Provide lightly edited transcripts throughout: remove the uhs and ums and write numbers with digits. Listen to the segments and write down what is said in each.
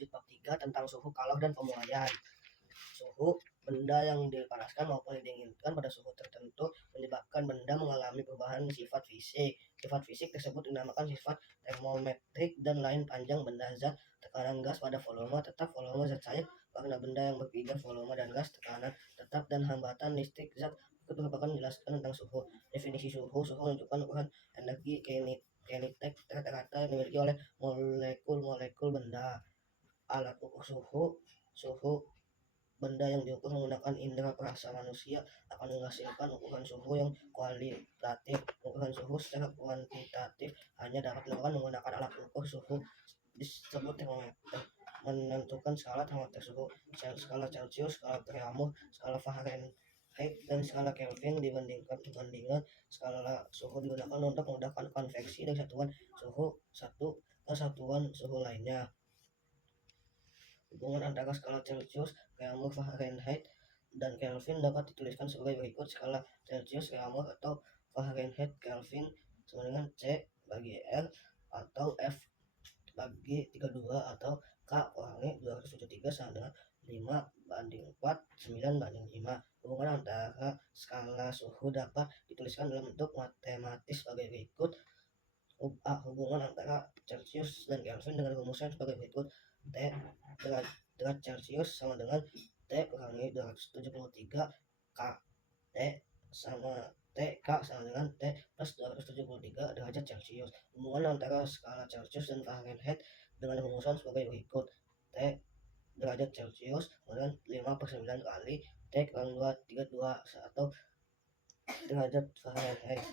lanjut bab 3 tentang suhu kalor dan pemuaian. Suhu benda yang dipanaskan maupun didinginkan pada suhu tertentu menyebabkan benda mengalami perubahan sifat fisik. Sifat fisik tersebut dinamakan sifat termometrik dan lain panjang benda zat, tekanan gas pada volume tetap, volume zat cair pada benda yang berpindah, volume dan gas, tekanan tetap dan hambatan listrik zat. Berikut merupakan menjelaskan tentang suhu. Definisi suhu. Suhu menunjukkan ukuran energi kinetik rata-rata yang dimiliki oleh molekul-molekul benda. Alat ukur suhu. Suhu benda yang diukur menggunakan indera perasa manusia akan menghasilkan ukuran suhu yang kualitatif. Ukuran suhu secara kuantitatif hanya dapat dilakukan menggunakan alat ukur suhu disebut termometer. Menentukan skala termometer suhu, skala Celcius, skala Raymond, skala Fahrenheit, dan skala Kelvin. Dibandingkan skala suhu digunakan untuk memudahkan konversi dari satuan suhu satu ke satuan suhu lainnya. Hubungan antara skala Celcius, Raymond, Fahrenheit, dan Kelvin dapat dituliskan sebagai berikut. Skala Celcius, Raymond, atau Fahrenheit, Kelvin sama dengan C bagi R atau F bagi 32 atau K kurangi 273 sama dengan 5/4, 9/5. Hubungan antara skala suhu dapat dituliskan dalam bentuk matematis sebagai berikut. Hubungan antara Celcius dan Kelvin dengan rumusan sebagai berikut. T derajat Celcius sama dengan T kurangi 273 K. K sama dengan T plus 273 derajat Celcius. Hubungan antara skala Celcius dan Fahrenheit dengan rumusan sebagai berikut. T derajat Celcius sama dengan 5/9 kali T kurang 232 atau derajat Fahrenheit.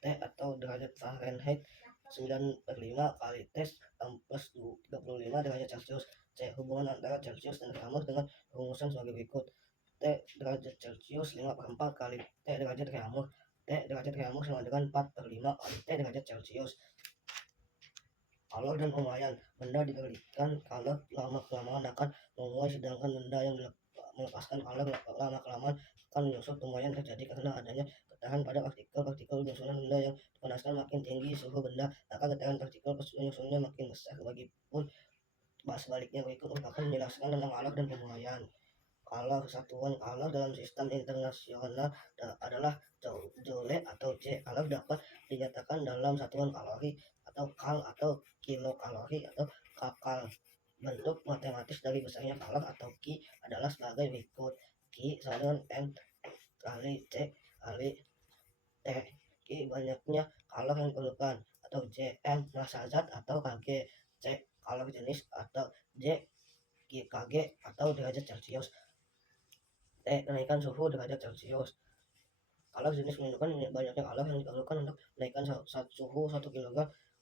T atau derajat Fahrenheit 9/5 kali T plus 35 derajat Celcius. C. Hubungan antara Celcius dan Raymond dengan rumusan sebagai berikut. T derajat Celcius 5/4 kali T derajat Raymond. T derajat Raymond sama dengan 4/5 kali T derajat Celcius. Kalor dan pemuaian. Benda diberikan kalor lama-kelamaan akan menguai, sedangkan benda yang melepaskan kalor lama-kelamaan akan menyusut. Pemuaian terjadi karena adanya getaran pada partikel penyusunan benda yang dipanaskan. Makin tinggi suhu benda, maka getaran partikel penyusunnya makin besar. Begitupun sebaliknya. Berikut merupakan menjelaskan tentang kalor dan pemuaian. Kalor. Satuan kalor dalam sistem internasional adalah joule atau J. Kalor dapat dinyatakan dalam satuan kalori atau kal atau kilokalori atau kakal. Bentuk matematis dari besarnya kalor atau Ki adalah sebagai berikut. Ki sama dengan M kali C kali T. Ki banyaknya kalor yang diperlukan, atau J. M massa zat atau Kg. C kalor jenis, atau J Kg atau derajat Celcius. T kenaikan suhu derajat Celcius. Kalor jenis menunjukkan banyaknya kalor yang diperlukan untuk menaikkan suhu 1 kg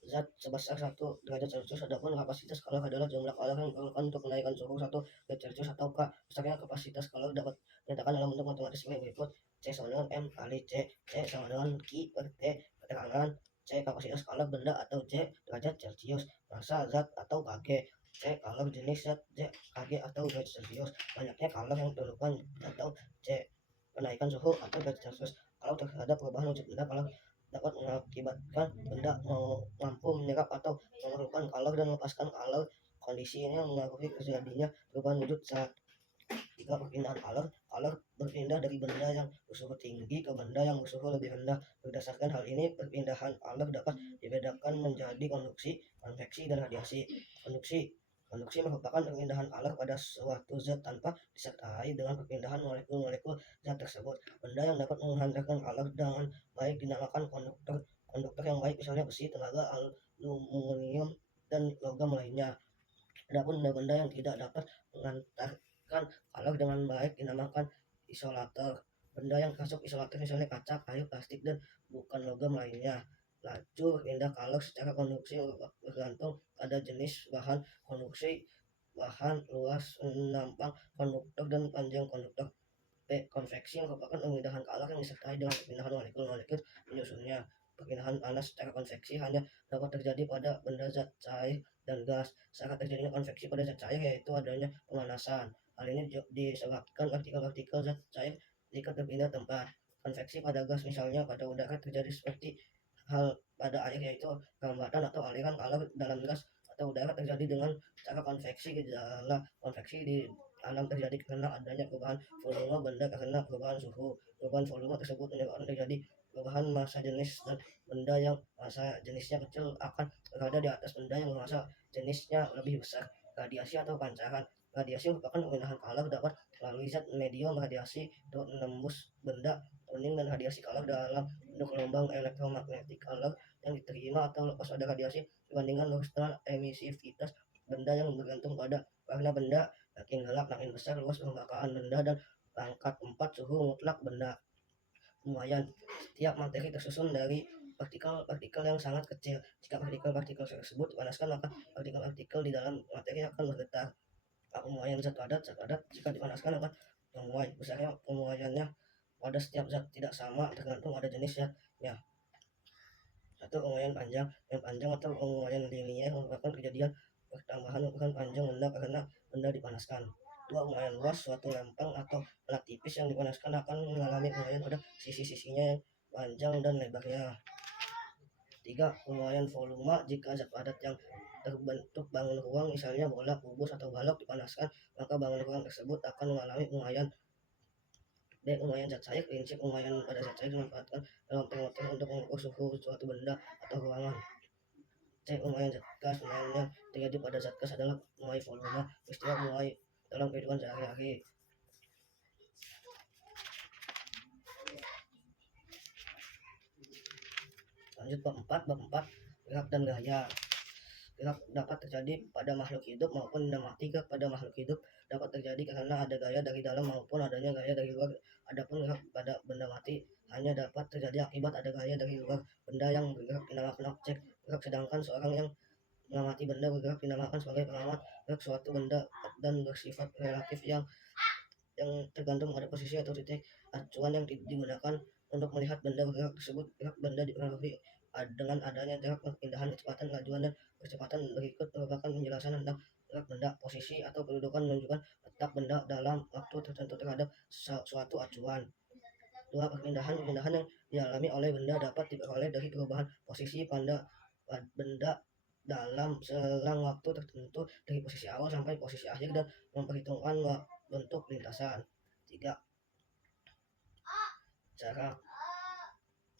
zat sebesar 1 derajat Celcius. Adapun kapasitas kalor adalah jumlah kalor yang diperlukan untuk menaikkan suhu 1 derajat Celcius atau K. Besarnya kapasitas kalor dapat dinyatakan dalam bentuk matematis sebagai berikut. C sama dengan M kali C. C sama dengan Q per T. Keterangan. C kapasitas kalor benda atau J derajat Celcius. Massa zat atau Kg. C kalor jenis zat. J Kg atau derajat Celcius. Banyaknya kalor yang diperlukan atau C kenaikan suhu atau derajat Celcius. Kalau terhadap perubahan wujud benda, kalor dapat mengakibatkan benda mampu menyerap atau memerlukan kalor dan melepaskan kalor. Kondisi ini mengaruhi terjadinya perubahan wujud saat jika perpindahan kalor berpindah dari benda yang bersuhu tinggi ke benda yang bersuhu lebih rendah. Berdasarkan hal ini, perpindahan kalor dapat dibedakan menjadi konduksi, konveksi, dan radiasi. Konduksi merupakan perpindahan kalor pada suatu zat tanpa disertai dengan perpindahan molekul-molekul zat tersebut. Benda yang dapat menghantarkan kalor dengan baik dinamakan konduktor. Konduktor yang baik misalnya besi, tembaga, aluminium, dan logam lainnya. Adapun benda-benda yang tidak dapat menghantarkan kalor dengan baik dinamakan isolator. Benda yang termasuk isolator misalnya kaca, kayu, plastik, dan bukan logam lainnya. Laju berpindah kalor secara konduksi bergantung pada jenis bahan konduksi, bahan, luas nampang konduktor, dan panjang konduktor. P. Konveksi merupakan pemindahan kalor yang disertai dengan perpindahan molekul-molekul penyusunnya. Perpindahan panas secara konveksi hanya dapat terjadi pada benda zat cair dan gas. Syarat terjadinya konveksi pada zat cair yaitu adanya pemanasan. Hal ini disebabkan partikel-partikel zat cair jika berpindah tempat. Konveksi pada gas misalnya pada udara terjadi seperti hal pada air, yaitu perlambatan atau aliran kalor dalam gas atau udara terjadi dengan cara konveksi. Gejala konveksi di alam terjadi karena adanya perubahan volume benda karena perubahan suhu. Perubahan volume tersebut menyebabkan terjadi perubahan massa jenis, dan benda yang massa jenisnya kecil akan berada di atas benda yang massa jenisnya lebih besar. Radiasi atau pancaran. Radiasi merupakan pemindahan kalor dapat melalui zat medium radiasi untuk menembus benda kuning, dan radiasi kalor dalam bentuk gelombang elektromagnetik. Kalor yang diterima atau lepas pada radiasi dibandingkan luas dengan emisivitas benda yang bergantung pada warna benda. Makin gelap makin besar luas permukaan benda, dan pangkat 4 suhu mutlak benda. Lumayan, setiap materi tersusun dari partikel-partikel yang sangat kecil. Jika partikel-partikel tersebut dipanaskan, maka partikel-partikel di dalam materi akan bergetar. Pemuaian zat padat jika dipanaskan akan memuai. Besarnya pemuaiannya pada setiap zat tidak sama, tergantung pada jenis zatnya. Satu, pemuaian panjang. Yang panjang atau pemuaian linier merupakan kejadian pertambahan ukuran panjang benda karena benda dipanaskan. Dua, pemuaian luas. Suatu lempeng atau alat tipis yang dipanaskan akan mengalami pemuaian pada sisi-sisinya yang panjang dan lebarnya. Tiga, pemuaian volume. Jika zat padat yang terbentuk bangun ruang, misalnya bola, kubus, atau balok dipanaskan, maka bangun ruang tersebut akan mengalami pemuaian. B, pemuaian zat cair. Prinsip pemuaian pada zat cair dimanfaatkan dalam termometer untuk mengukur suhu suatu benda atau ruangan. C, pemuaian zat gas. Pemuaian terjadi pada zat gas adalah memuai volume. Peristiwa memuai dalam kehidupan sehari-hari. Lanjut bab 4. Gerak dan gaya. Gerak dapat terjadi pada makhluk hidup maupun benda mati. Gerak pada makhluk hidup dapat terjadi karena ada gaya dari dalam maupun adanya gaya dari luar. Adapun gerak pada benda mati hanya dapat terjadi akibat ada gaya dari luar. Benda yang bergerak dinamakan objek gerak, sedangkan seorang yang mengamati benda bergerak dinamakan sebagai pengamat. Gerak suatu benda dan bersifat relatif yang tergantung pada posisi atau titik acuan yang digunakan untuk melihat benda bergerak tersebut. Gerak benda dipengaruhi dengan adanya jarak, perpindahan, kecepatan, kelajuan, dan percepatan. Berikut merupakan penjelasan tentang gerak benda. Posisi atau kedudukan menunjukkan letak benda dalam waktu tertentu terhadap suatu acuan. Dua, perpindahan yang dialami oleh benda dapat diperoleh dari perubahan posisi pada benda dalam selang waktu tertentu dari posisi awal sampai posisi akhir, dan memperhitungkan bentuk lintasan. Tiga, jarak.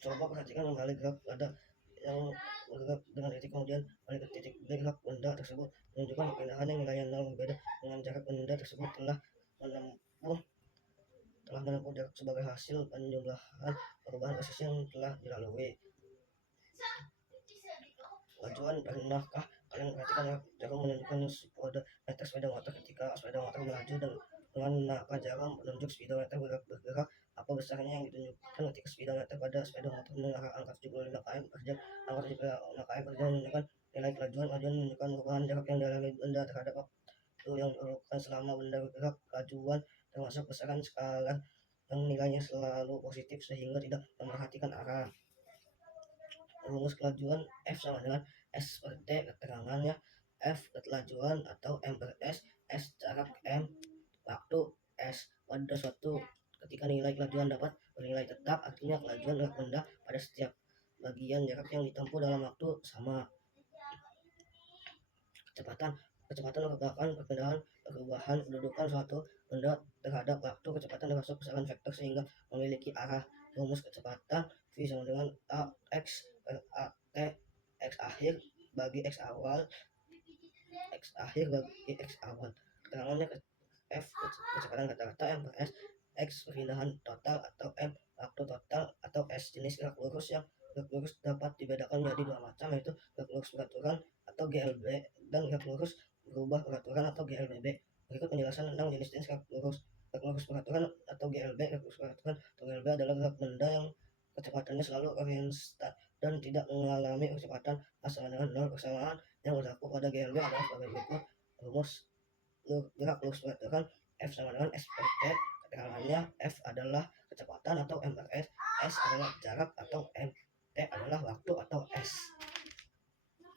Coba perhatikan kembali gerak pada yang bergerak dengan titik kemudian balik ke titik B. Gerak benda tersebut menunjukkan perpindahan yang nilainya 0 berbeda dengan jarak benda tersebut telah menempuh jarak sebagai hasil penjumlahan perubahan posisi yang telah dilalui. Kelajuan. Pernahkah kalian perhatikan jarum menunjukkan speedometer sepeda motor? Ketika sepeda motor melaju dengan maka jarum menunjuk speedometer bergerak. Apa besarnya yang ditunjukkan ketika speedometer pada sepeda motor mengarah angka 75 km per jam? Angka 75 km per jam menunjukkan nilai kelajuan. Kelajuan menunjukkan perubahan jarak yang dialami benda terhadap waktu yang diperlukan selama benda bergerak. Kelajuan termasuk besaran skala yang nilainya selalu positif sehingga tidak memperhatikan arah. Rumus kelajuan F sama dengan S per T. Keterangannya, F kelajuan atau M per S. S jarak, M waktu, S pada suatu ketika nilai kelajuan dapat bernilai tetap, artinya kelajuan gerak benda pada setiap bagian jarak yang ditempuh dalam waktu sama. Kecepatan merupakan perubahan kedudukan suatu benda terhadap waktu. Kecepatan termasuk besaran vektor sehingga memiliki arah. Rumus kecepatan V sama dengan AX per AT. X akhir bagi X awal, bagi X awal. Keterangannya, F kecepatan rata-rata, M per S. X perpindahan total atau M waktu total, atau S jenis gerak lurus. Yang gerak lurus dapat dibedakan menjadi dua macam, yaitu gerak lurus peraturan atau GLB dan gerak lurus berubah peraturan atau GLBB. Berikut penjelasan tentang jenis-jenis gerak lurus. Gerak lurus peraturan atau GLB. Gerak lurus peraturan atau GLB adalah gerak benda yang kecepatannya selalu konstan dan tidak mengalami kecepatan sama dengan 0. Persamaan yang berlaku pada GLB adalah sebagai berikut. Rumus gerak lurus peraturan F sama dengan S per T. Keterangannya, F adalah kecepatan atau M per S. S adalah jarak atau M. T adalah waktu atau S.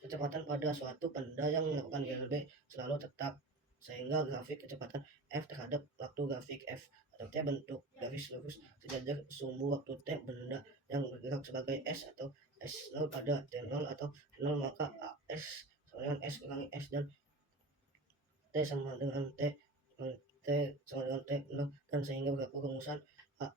Kecepatan pada suatu benda yang melakukan GLB selalu tetap, sehingga grafik kecepatan F terhadap waktu grafik F atau T bentuk garis lurus sejajar sumbu waktu T benda yang bergerak sebagai S atau S0 pada T0 atau 0, maka AS sama dengan S kurangi S, dan T sama dengan T, T sama dengan T penuh, dan sehingga berlaku rumusan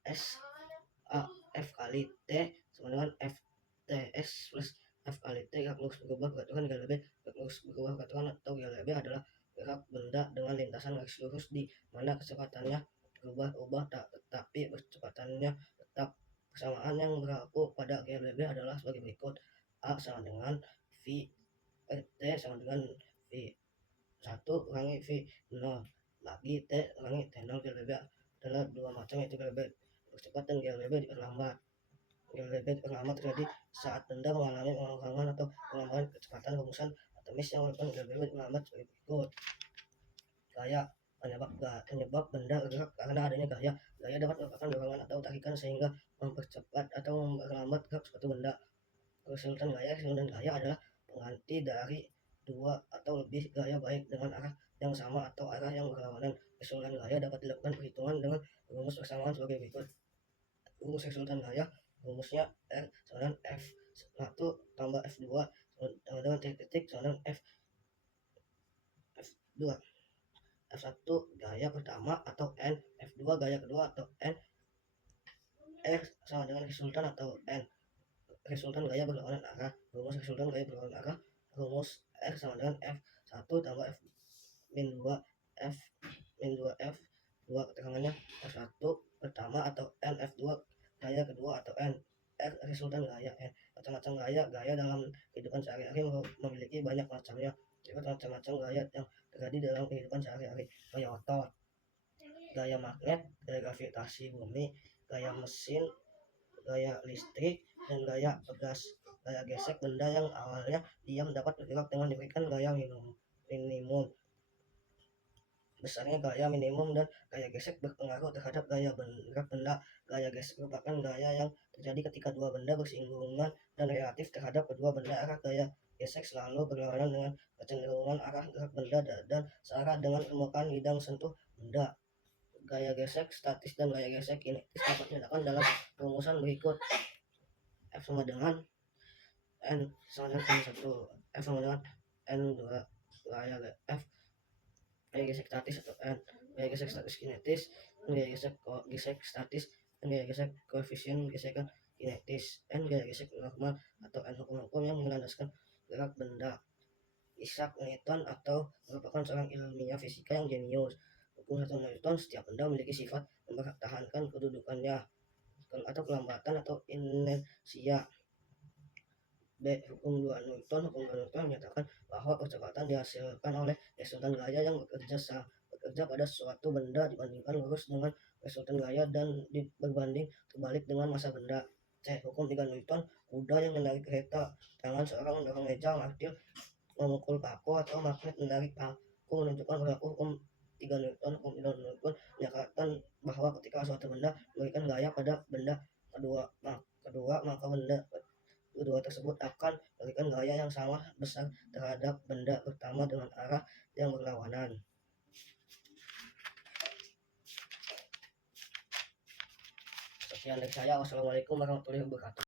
F kali T sama dengan F TS plus F kali T. Gerak lurus berubah peraturan GLB. Gerak lurus berubah peraturan atau GLB adalah gerak benda dengan lintasan garis lurus di mana kecepatannya berubah-ubah tetapi kecepatannya tetap. Persamaan yang berlaku pada GLB adalah sebagai berikut: A sama dengan V, T sama dengan V1 kurangi V0 bagi T kurangi T0. GLB adalah dua macam, yaitu GLB percepat dan GLB diperlambat. GLB diperlambat terjadi saat benda mengalami pengurangan atau penambahan kecepatan. Rumusan atomis yang melakukan GLB diperlambat sebagai berikut: gaya penyebab benda bergerak karena adanya gaya. Gaya dapat merupakan dorongan atau tarikan sehingga mempercepat atau memperlambat gerak suatu benda. Resultan gaya adalah pengganti dari dua atau lebih gaya baik dengan arah yang sama atau arah yang berlawanan. Resultan gaya dapat dilakukan perhitungan dengan rumus persamaan sebagai berikut: rumus resultan gaya, rumusnya R sama dengan F1 tambah F2 sama dengan titik sama dengan F2. F1 gaya pertama atau N, F2 gaya kedua atau N, R sama dengan resultan atau N. Resultan gaya berlawanan arah. Rumus resultan gaya berlawanan arah, rumus R sama dengan F1 tambah F min 2 F min 2 F2. Keterangannya: F1 pertama atau N, F2 gaya kedua atau N, R resultan gaya N. Macam-macam gaya dalam kehidupan sehari-hari memiliki banyak macamnya. Terdapat macam-macam gaya yang terjadi dalam kehidupan sehari-hari: gaya otot, gaya magnet, gaya gravitasi bumi, gaya mesin, gaya listrik, dan gaya pegas. Gaya gesek benda yang awalnya diam dapat bergerak dengan diberikan gaya minimum. Besarnya gaya minimum dan gaya gesek berpengaruh terhadap gaya gerak benda. Gaya gesek merupakan gaya yang terjadi ketika dua benda bersinggungan dan relatif terhadap kedua benda. Arah gaya gesek selalu berlawanan dengan kecenderungan arah gerak benda dan searah dengan permukaan bidang sentuh benda. Gaya gesek statis dan gaya gesek kinetis dapat diletakkan dalam rumusan berikut: F sama dengan N sama dengan N1, F sama dengan N2. Gaya F gaya gesek statis atau N, gaya gesek statis kinetis, gaya gesek statis, dan gaya gesek koefisien gesekan kinetis. N gaya gesek normal atau N hukum-hukum yang melandaskan gerak benda. Isaac Newton atau merupakan seorang ilmiah fisika yang jenius. Hukum 1 Newton: setiap benda memiliki sifat mempertahankan kedudukannya atau kelambatan atau inersia. B. Hukum 2 Newton menyatakan bahwa percepatan dihasilkan oleh resultan gaya yang bekerja pada suatu benda dibandingkan lurus dengan resultan gaya dan berbanding terbalik dengan massa benda. C. Hukum 3 Newton: kuda yang menarik kereta, tangan seorang mendorong meja, martil memukul paku, atau magnet menarik paku menunjukkan berlaku hukum 3 Newton. Hukum 3 Newton menyatakan bahwa ketika suatu benda memberikan gaya pada benda kedua, maka benda kedua tersebut akan memberikan gaya yang sama besar terhadap benda pertama dengan arah yang berlawanan. Sekian dari saya. Wassalamualaikum warahmatullahi wabarakatuh.